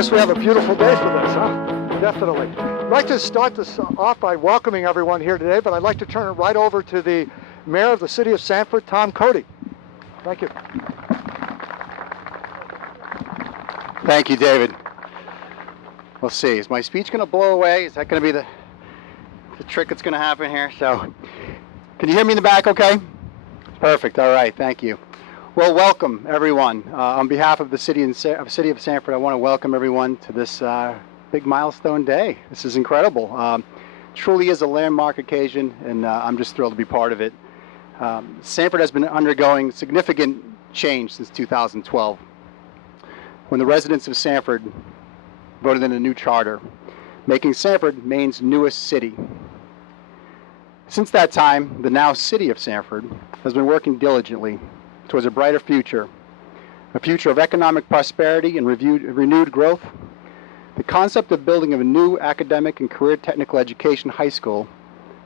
guess we have a beautiful day for this, huh? Definitely. I'd like to start this off by welcoming everyone here today, but I'd like to turn it right over to the Mayor of the City of Sanford, Tom Cody. Thank you. Thank you, David. Let's see, is my speech going to blow away? Is that going to be the trick that's going to happen here? So, can you hear me in the back okay? Perfect, all right, thank you. Well, welcome everyone. On behalf of the City of Sanford, I want to welcome everyone to this big milestone day. This is incredible. Truly is a landmark occasion, and I'm just thrilled to be part of it. Sanford has been undergoing significant change since 2012, when the residents of Sanford voted in a new charter, making Sanford Maine's newest city. Since that time, the now City of Sanford has been working diligently towards a brighter future, a future of economic prosperity and renewed growth. The concept of building a new academic and career technical education high school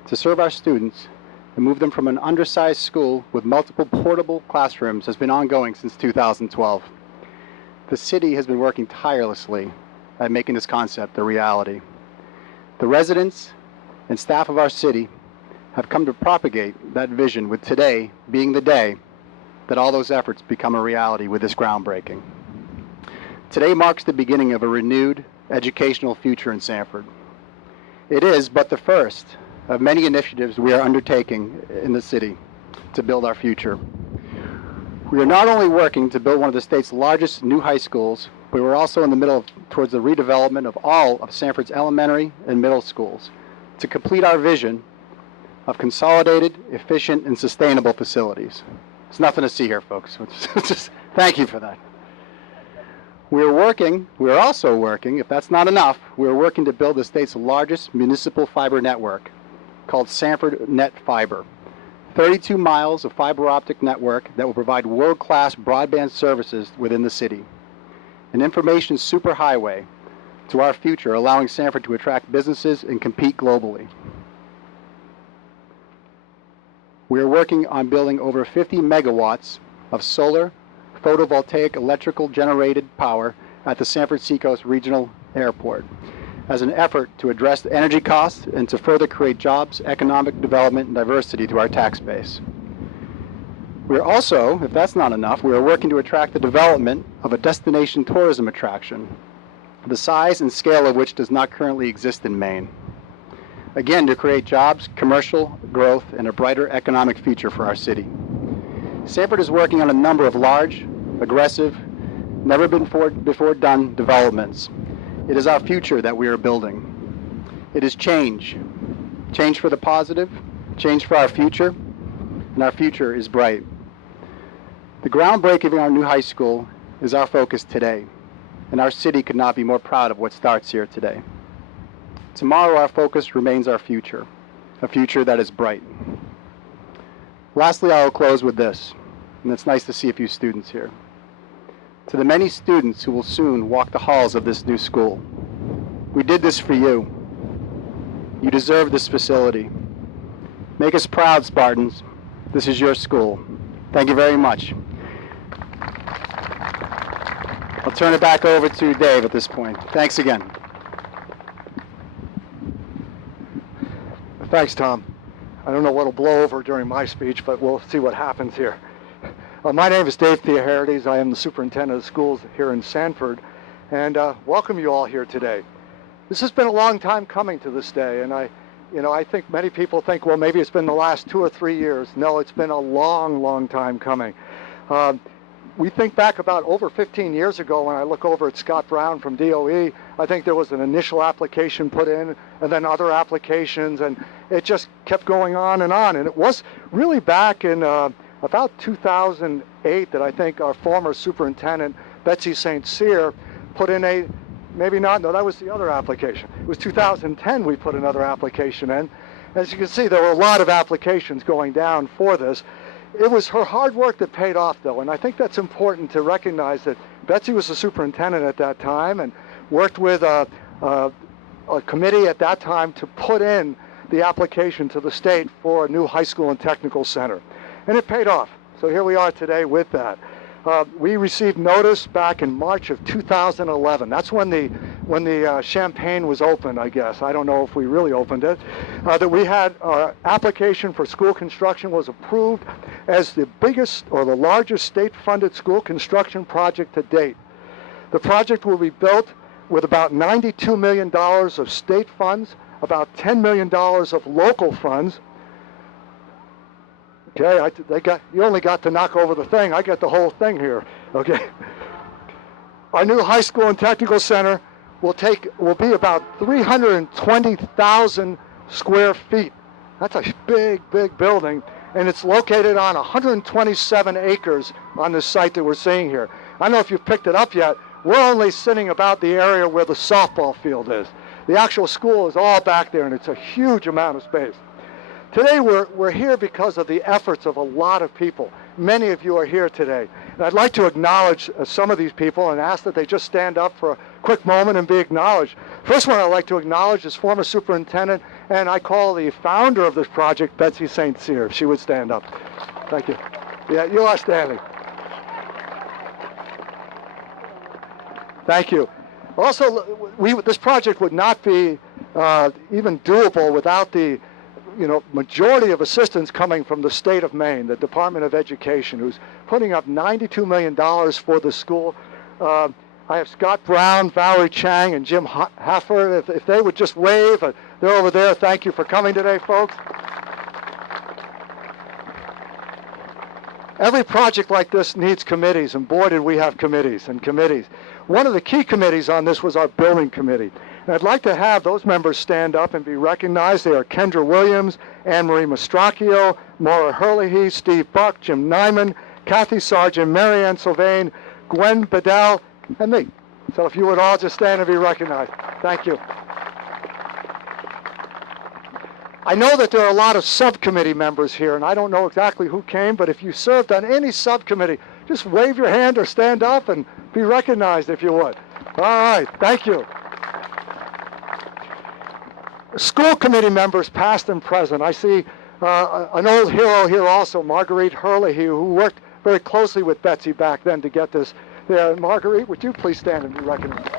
to serve our students and move them from an undersized school with multiple portable classrooms has been ongoing since 2012. The city has been working tirelessly at making this concept a reality. The residents and staff of our city have come to propagate that vision, with today being the day that all those efforts become a reality with this groundbreaking. Today marks the beginning of a renewed educational future in Sanford. It is but the first of many initiatives we are undertaking in the city to build our future. We are not only working to build one of the state's largest new high schools, but we're also in the middle towards the redevelopment of all of Sanford's elementary and middle schools to complete our vision of consolidated, efficient, and sustainable facilities. There's nothing to see here, folks. Just thank you for that. We're also working, if that's not enough, we're working to build the state's largest municipal fiber network called Sanford Net Fiber. 32 miles of fiber optic network that will provide world-class broadband services within the city. An information superhighway to our future, allowing Sanford to attract businesses and compete globally. We are working on building over 50 megawatts of solar, photovoltaic electrical generated power at the Sanford Seacoast Regional Airport as an effort to address energy costs and to further create jobs, economic development, and diversity to our tax base. We are also, if that's not enough, we are working to attract the development of a destination tourism attraction, the size and scale of which does not currently exist in Maine. Again, to create jobs, commercial growth, and a brighter economic future for our city. Sanford is working on a number of large, aggressive, never before done developments. It is our future that we are building. It is change. Change for the positive, change for our future, and our future is bright. The groundbreaking of our new high school is our focus today, and our city could not be more proud of what starts here today. Tomorrow, our focus remains our future, a future that is bright. Lastly, I will close with this, and it's nice to see a few students here. To the many students who will soon walk the halls of this new school, we did this for you. You deserve this facility. Make us proud, Spartans. This is your school. Thank you very much. I'll turn it back over to Dave at this point. Thanks again. Thanks, Tom. I don't know what'll blow over during my speech, but we'll see what happens here. My name is Dave Theoharides. I am the superintendent of schools here in Sanford, and welcome you all here today. This has been a long time coming to this day, and I think many people think, well, maybe it's been the last 2 or 3 years. No, it's been a long, long time coming. We think back about over 15 years ago when I look over at Scott Brown from DOE. I think there was an initial application put in, and then other applications, and it just kept going on. And it was really back in about 2008 that I think our former superintendent, Betsy St. Cyr, put in a, maybe not, no, that was the other application. It was 2010 we put another application in. As you can see, there were a lot of applications going down for this. It was her hard work that paid off, though, and I think that's important to recognize that Betsy was the superintendent at that time and worked with a committee at that time to put in the application to the state for a new high school and technical center. And it paid off. So here we are today with that. We received notice back in March of 2011. That's when the champagne was opened, I guess. I don't know if we really opened it. That we had our application for school construction was approved as the biggest or the largest state-funded school construction project to date. The project will be built with about $92 million of state funds, about $10 million of local funds. Okay, you only got to knock over the thing. I got the whole thing here. Okay. Our new high school and technical center will be about 320,000 square feet. That's a big, big building, and it's located on 127 acres on this site that we're seeing here. I don't know if you've picked it up yet. We're only sitting about the area where the softball field is. The actual school is all back there, and it's a huge amount of space. Today we're here because of the efforts of a lot of people. Many of you are here today. And I'd like to acknowledge some of these people and ask that they just stand up for a quick moment and be acknowledged. First one I'd like to acknowledge is former superintendent, and I call the founder of this project, Betsy St. Cyr. If she would stand up. Thank you. Yeah, you are standing. Thank you. Also, this project would not be even doable without the majority of assistance coming from the state of Maine, the Department of Education, who's putting up $92 million for the school. I have Scott Brown, Valerie Chang, and Jim Hafford. If they would just wave, they're over there. Thank you for coming today, folks. Every project like this needs committees, and boy, did we have committees and committees. One of the key committees on this was our building committee. And I'd like to have those members stand up and be recognized. They are Kendra Williams, Anne-Marie Mastracchio, Maura Herlihy, Steve Buck, Jim Nyman, Kathy Sargent, Marianne Sylvain, Gwen Bedell, and me. So if you would all just stand and be recognized. Thank you. I know that there are a lot of subcommittee members here, and I don't know exactly who came, but if you served on any subcommittee, just wave your hand or stand up and be recognized if you would. All right, thank you. School committee members, past and present. I see an old hero here also, Marguerite Herlihy, who worked very closely with Betsy back then to get this. Marguerite, would you please stand and be recognized?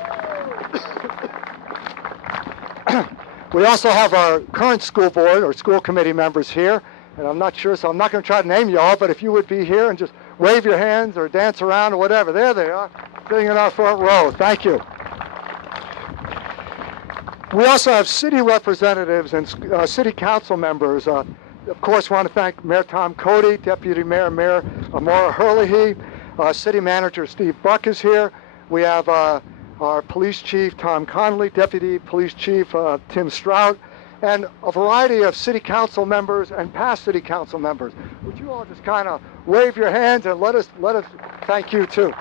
We also have our current school board or school committee members here, and I'm not sure, so I'm not going to try to name you all, but if you would be here and just wave your hands or dance around or whatever. There they are, sitting in our front row. Thank you. We also have city representatives and city council members. Of course, want to thank Mayor Tom Cody, Deputy Mayor Maura Herlihy, City Manager Steve Buck is here. We have our Police Chief Tom Connolly, Deputy Police Chief Tim Strout, and a variety of city council members and past city council members. Would you all just kind of wave your hands and let us thank you too.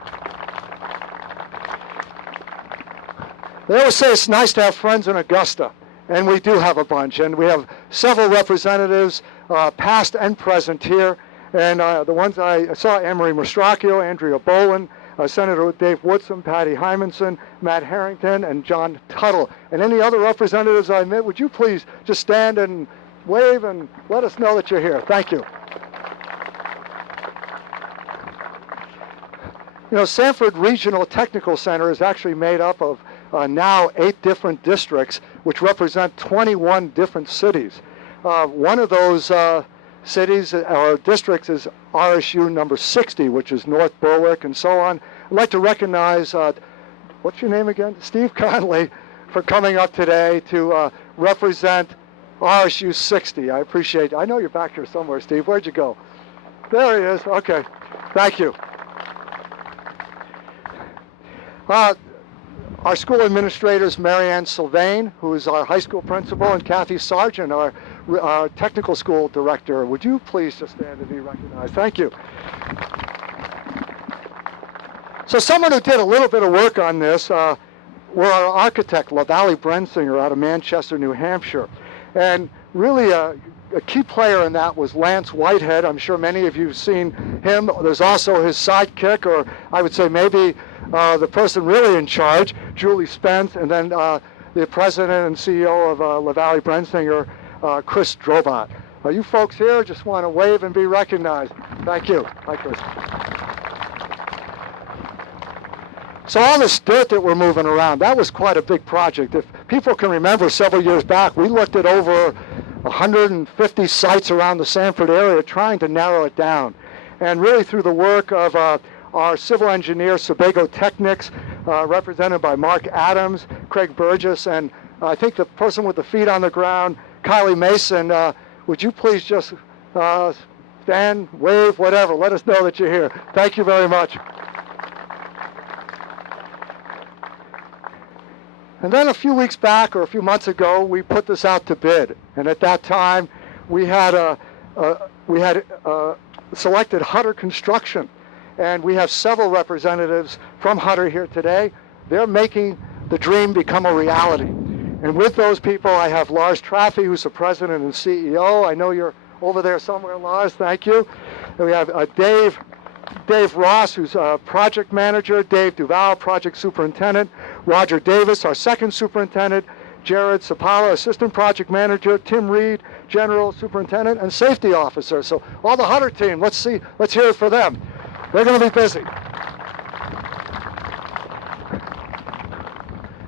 They always say it's nice to have friends in Augusta, and we do have a bunch, and we have several representatives, past and present here, and the ones I saw, Anne-Marie Mastracchio, Andrea Bowen, Senator Dave Woodson, Patty Hymanson, Matt Harrington, and John Tuttle. And any other representatives I met, would you please just stand and wave and let us know that you're here. Thank you. Sanford Regional Technical Center is actually made up of now 8 different districts, which represent 21 different cities. One of those cities or districts is RSU number 60, which is North Berwick and so on. I'd like to recognize, what's your name again? Steve Conley, for coming up today to represent RSU 60. I appreciate it. I know you're back here somewhere, Steve. Where'd you go? There he is. Okay. Thank you. Our school administrators, Marianne Sylvain, who is our high school principal, and Kathy Sargent, our technical school director. Would you please just stand and be recognized? Thank you. So someone who did a little bit of work on this were our architect, LaValle Brensinger, out of Manchester, New Hampshire. And really a key player in that was Lance Whitehead. I'm sure many of you have seen him. There's also his sidekick, or I would say maybe the person really in charge, Julie Spence, and then the president and CEO of LaValle Brensinger, Chris Drobot. You folks here just want to wave and be recognized. Thank you. Hi, Chris. So all this dirt that we're moving around, that was quite a big project. If people can remember several years back, we looked at over 150 sites around the Sanford area trying to narrow it down. And really through the work of our civil engineer, Sebago Technics, represented by Mark Adams, Craig Burgess, and I think the person with the feet on the ground, Kylie Mason, would you please just stand, wave, whatever, let us know that you're here. Thank you very much. And then a few weeks back or a few months ago, we put this out to bid. And at that time, we had selected Hutter Construction. And we have several representatives from Hutter here today. They're making the dream become a reality. And with those people, I have Lars Traffy, who's the president and CEO. I know you're over there somewhere, Lars. Thank you. And we have Dave Ross, who's a project manager, Dave Duval, project superintendent, Roger Davis, our second superintendent, Jared Sapala, assistant project manager, Tim Reed, general superintendent, and safety officer. So all the Hutter team, let's hear it for them. They're going to be busy.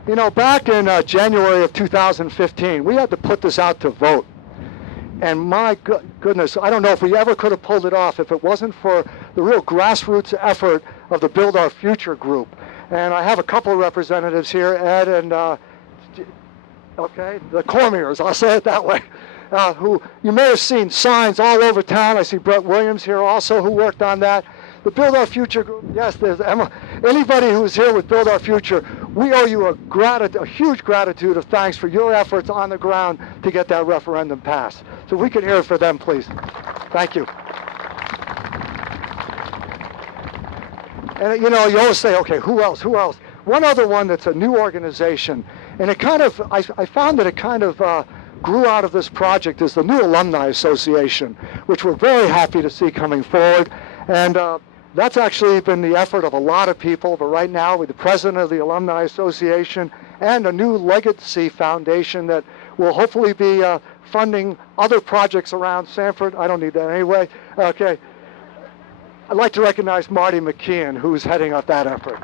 You know, back in January of 2015, we had to put this out to vote. And my goodness, I don't know if we ever could have pulled it off if it wasn't for the real grassroots effort of the Build Our Future group. And I have a couple of representatives here, Ed and, the Cormiers, I'll say it that way, who you may have seen signs all over town. I see Brett Williams here also who worked on that. The Build Our Future group, yes, there's Emma. Anybody who's here with Build Our Future, we owe you a huge gratitude of thanks for your efforts on the ground to get that referendum passed. So if we could hear it for them, please. Thank you. And you know, you always say, okay, who else? One other one that's a new organization, and it kind of, I found that it kind of grew out of this project is the new Alumni Association, which we're very happy to see coming forward. And that's actually been the effort of a lot of people, but right now with the president of the Alumni Association and a new legacy foundation that will hopefully be funding other projects around Sanford. I don't need that anyway. Okay. I'd like to recognize Marty McKeon, who's heading up that effort.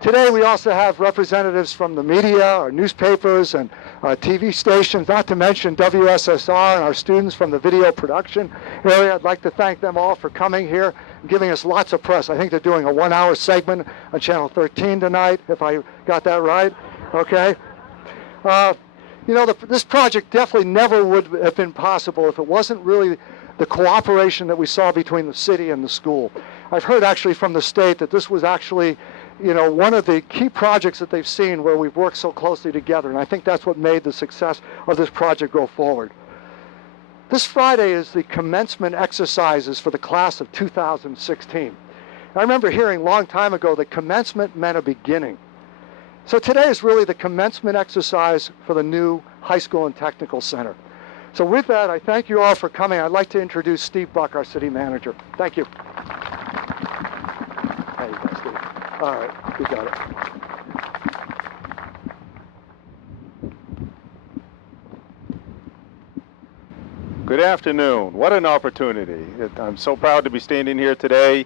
Today we also have representatives from the media, our newspapers, and TV stations, not to mention WSSR and our students from the video production area. I'd like to thank them all for coming here and giving us lots of press. I think they're doing a 1-hour segment on Channel 13 tonight, if I got that right. Okay. You know, this project definitely never would have been possible if it wasn't really the cooperation that we saw between the city and the school. I've heard actually from the state that this was actually, you know, one of the key projects that they've seen where we've worked so closely together, and I think that's what made the success of this project go forward. This Friday is the commencement exercises for the class of 2016. I remember hearing a long time ago that commencement meant a beginning. So today is really the commencement exercise for the new high school and technical center. So with that, I thank you all for coming. I'd like to introduce Steve Buck, our city manager. Thank you. There you go, Steve. All right, you got it. Good afternoon. What an opportunity. I'm so proud to be standing here today.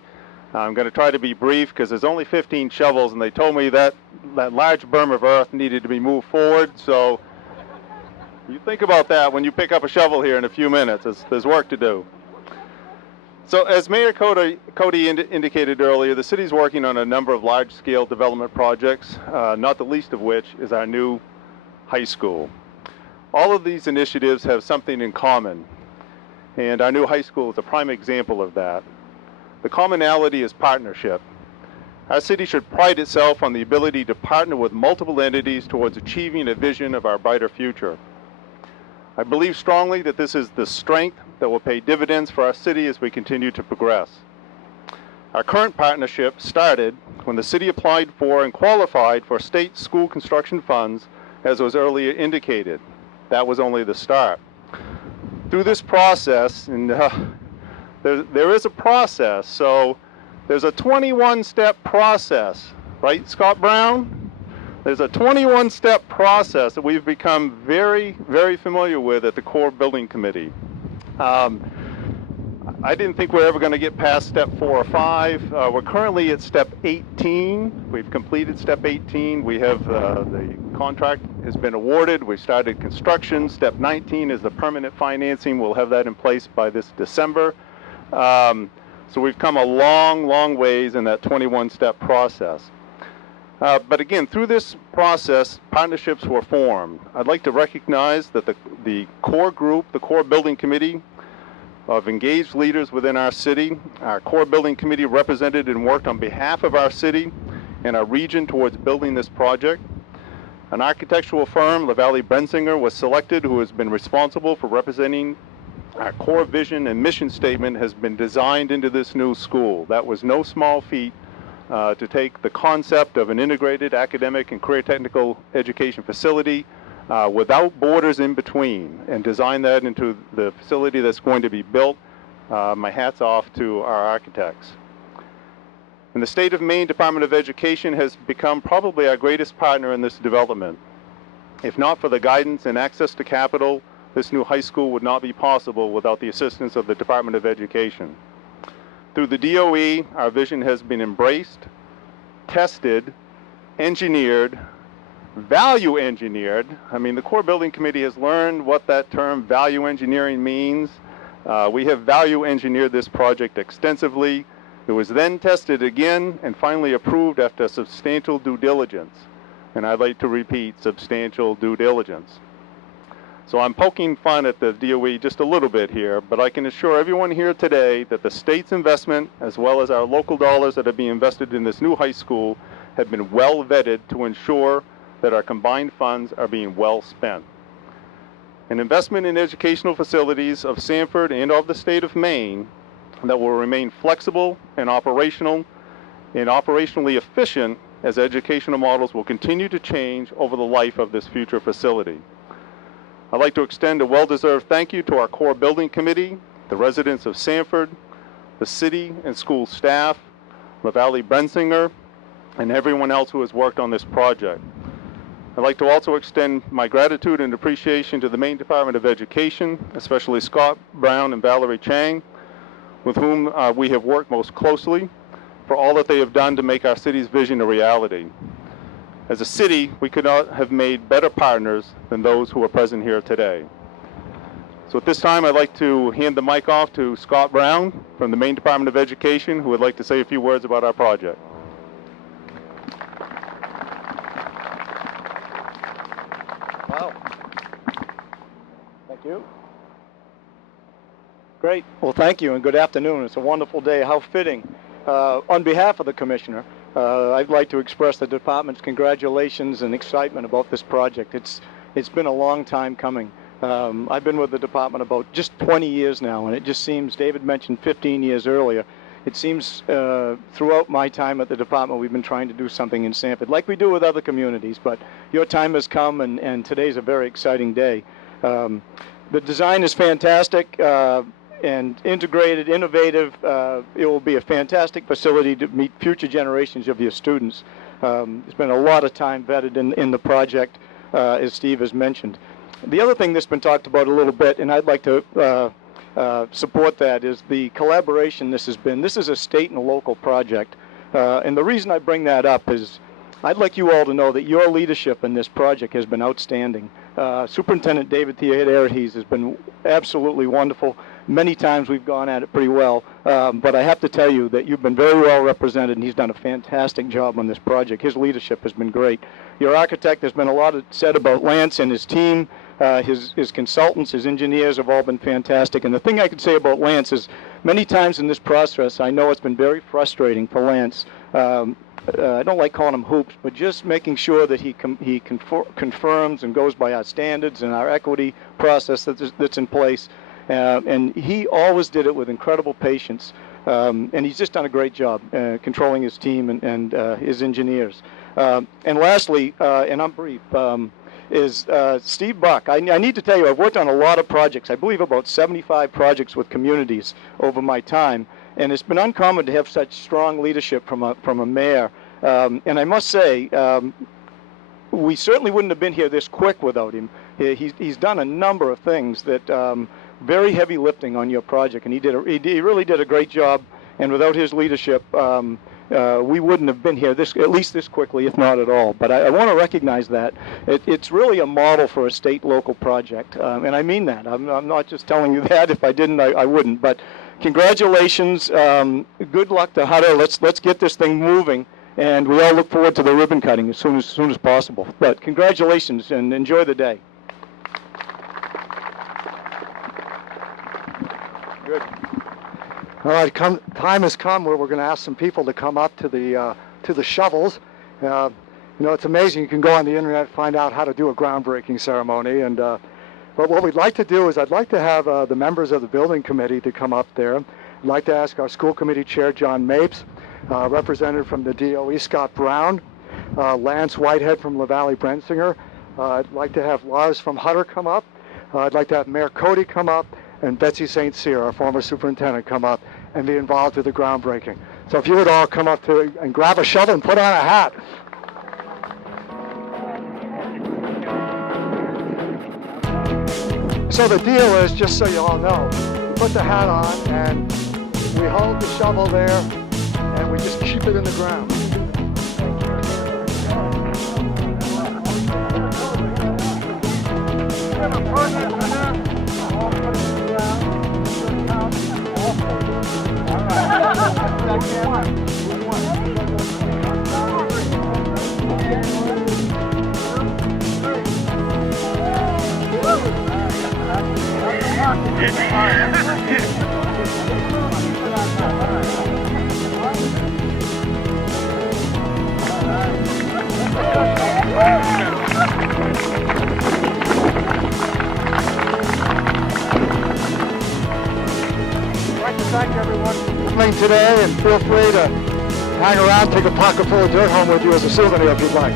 I'm going to try to be brief because there's only 15 shovels, and they told me that large berm of earth needed to be moved forward. So you think about that when you pick up a shovel here in a few minutes. There's work to do. So as Mayor Cody indicated earlier, the city's working on a number of large-scale development projects, not the least of which is our new high school. All of these initiatives have something in common, and our new high school is a prime example of that. The commonality is partnership. Our city should pride itself on the ability to partner with multiple entities towards achieving a vision of our brighter future. I believe strongly that this is the strength that will pay dividends for our city as we continue to progress. Our current partnership started when the city applied for and qualified for state school construction funds, as was earlier indicated. That was only the start. Through this process, and there is a process, so there's a 21-step process, right, Scott Brown? There's a 21-step process that we've become very, very familiar with at the Core Building Committee. I didn't think we were ever going to get past step 4 or 5. We're currently at step 18. We've completed step 18. We have the contract has been awarded. We've started construction. Step 19 is the permanent financing. We'll have that in place by this December. So we've come a long, long ways in that 21-step process. But again, through this process, partnerships were formed. I'd like to recognize that the core group, the core building committee of engaged leaders within our city, our core building committee represented and worked on behalf of our city and our region towards building this project. An architectural firm, LaValle Bensinger, was selected, who has been responsible for representing our core vision and mission statement has been designed into this new school. That was no small feat. To take the concept of an integrated academic and career technical education facility without borders in between and design that into the facility that's going to be built. My hat's off to our architects. And the state of Maine Department of Education has become probably our greatest partner in this development. If not for the guidance and access to capital, this new high school would not be possible without the assistance of the Department of Education. Through the DOE, our vision has been embraced, tested, engineered, value engineered. I mean, the core building committee has learned what that term value engineering means. We have value engineered this project extensively. It was then tested again and finally approved after substantial due diligence. And I'd like to repeat, substantial due diligence. So I'm poking fun at the DOE just a little bit here, but I can assure everyone here today that the state's investment, as well as our local dollars that are being invested in this new high school, have been well vetted to ensure that our combined funds are being well spent. An investment in educational facilities of Sanford and of the state of Maine that will remain flexible and operationally efficient as educational models will continue to change over the life of this future facility. I'd like to extend a well-deserved thank you to our core building committee, the residents of Sanford, the city and school staff, LaValle Bensinger, and everyone else who has worked on this project. I'd like to also extend my gratitude and appreciation to the Maine Department of Education, especially Scott Brown and Valerie Chang, with whom we have worked most closely, for all that they have done to make our city's vision a reality. As a city, we could not have made better partners than those who are present here today. So at this time, I'd like to hand the mic off to Scott Brown from the Maine Department of Education, who would like to say a few words about our project. Wow. Thank you. Great. Well, thank you and good afternoon. It's a wonderful day. How fitting. On behalf of the Commissioner, I'd like to express the department's congratulations and excitement about this project. It's been a long time coming. I've been with the department about just 20 years now, and it just seems, David mentioned 15 years earlier, it seems throughout my time at the department we've been trying to do something in Sanford, like we do with other communities, but your time has come, and today's a very exciting day. The design is fantastic. And integrated, innovative. It will be a fantastic facility to meet future generations of your students. There's been a lot of time vetted in the project, as Steve has mentioned. The other thing that's been talked about a little bit, and I'd like to support that, is the collaboration this has been. This is a state and a local project. And the reason I bring that up is I'd like you all to know that your leadership in this project has been outstanding. Superintendent David Theoharides has been absolutely wonderful. Many times we've gone at it pretty well, but I have to tell you that you've been very well represented, and he's done a fantastic job on this project. His leadership has been great. Your architect, there's been a lot said about Lance and his team. His consultants, his engineers have all been fantastic. And the thing I could say about Lance is many times in this process, I know it's been very frustrating for Lance. I don't like calling them hoops, but just making sure that he confirms and goes by our standards and our equity process that's in place. And he always did it with incredible patience. And he's just done a great job controlling his team and his engineers. And lastly, and I'm brief, is Steve Buck. I need to tell you, I've worked on a lot of projects. I believe about 75 projects with communities over my time. And it's been uncommon to have such strong leadership from a mayor. And I must say, we certainly wouldn't have been here this quick without him. He's done a number of things that very heavy lifting on your project, and he really did a great job. And without his leadership, we wouldn't have been here at least this quickly, if not at all. But I want to recognize that. It's really a model for a state-local project, and I mean that. I'm not just telling you that. If I didn't, I wouldn't. But congratulations. Good luck to Hutter. Let's get this thing moving, and we all look forward to the ribbon cutting as soon as possible. But congratulations, and enjoy the day. Good. All right, time has come where we're going to ask some people to come up to the shovels. You know, it's amazing. You can go on the internet and find out how to do a groundbreaking ceremony. And but what we'd like to do is I'd like to have the members of the building committee to come up there. I'd like to ask our school committee chair, John Mapes, representative from the DOE, Scott Brown, Lance Whitehead from La Valley Brensinger. I'd like to have Lars from Hutter come up. I'd like to have Mayor Cody come up, and Betsy St. Cyr, our former superintendent, come up and be involved with the groundbreaking. So if you would all come up and grab a shovel and put on a hat. So the deal is, just so you all know, you put the hat on and we hold the shovel there and we just keep it in the ground. Thank everyone for coming today, and feel free to hang around, take a pocket full of dirt home with you as a souvenir if you'd like.